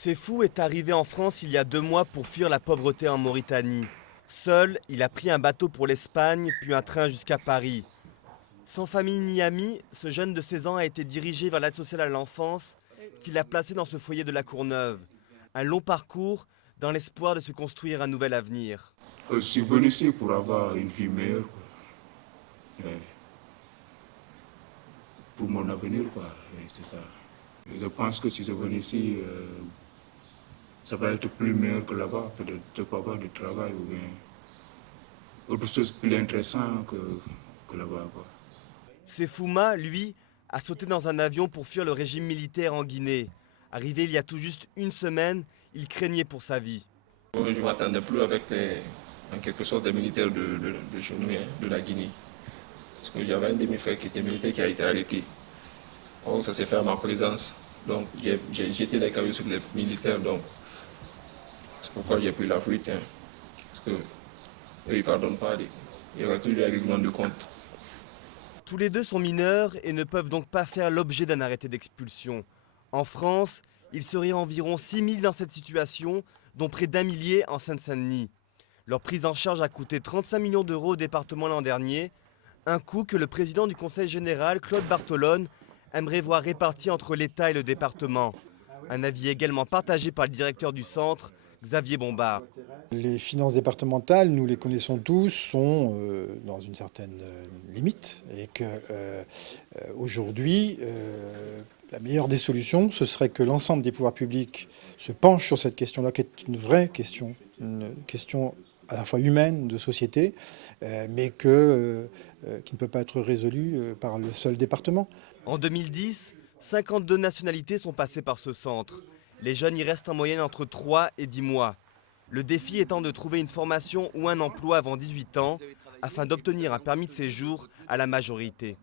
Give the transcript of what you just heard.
Sefou est arrivé en France il y a 2 mois pour fuir la pauvreté en Mauritanie. Seul, il a pris un bateau pour l'Espagne, puis un train jusqu'à Paris. Sans famille ni amis, ce jeune de 16 ans a été dirigé vers l'aide sociale à l'enfance qui l'a placé dans ce foyer de la Courneuve. Un long parcours dans l'espoir de se construire un nouvel avenir. Je suis venu ici pour avoir une vie meilleure, quoi. Mais pour mon avenir, quoi. C'est ça. Je pense que si je venais ici, ça va être plus meilleur que là-bas. Peut-être je peux avoir du travail ou bien autre chose plus intéressant que là-bas, quoi. Sefouma, lui, a sauté dans un avion pour fuir le régime militaire en Guinée. Arrivé il y a tout juste une semaine, il craignait pour sa vie. Je ne m'attendais plus avec en quelque sorte des militaires de chez nous, de la Guinée. Parce qu'il y avait un demi-frère qui était militaire qui a été arrêté. Donc ça s'est fait à ma présence. Donc j'ai jeté les cailloux sur les militaires. Donc c'est pourquoi j'ai pris la fuite. Parce que eux, ils ne pardonnent pas. Il y aura toujours des règlements de compte. Tous les deux sont mineurs et ne peuvent donc pas faire l'objet d'un arrêté d'expulsion. En France, il serait environ 6 000 dans cette situation, dont près d'1 millier en Seine-Saint-Denis. Leur prise en charge a coûté 35 millions d'euros au département l'an dernier, un coût que le président du Conseil général, Claude Bartolone, aimerait voir réparti entre l'État et le département. Un avis également partagé par le directeur du centre, Xavier Bombard. Les finances départementales, nous les connaissons tous, sont dans une certaine limite et qu'aujourd'hui, la meilleure des solutions, ce serait que l'ensemble des pouvoirs publics se penchent sur cette question-là, qui est une vraie question, une question à la fois humaine, de société, mais qui ne peut pas être résolue par le seul département. En 2010, 52 nationalités sont passées par ce centre. Les jeunes y restent en moyenne entre 3 et 10 mois. Le défi étant de trouver une formation ou un emploi avant 18 ans afin d'obtenir un permis de séjour à la majorité.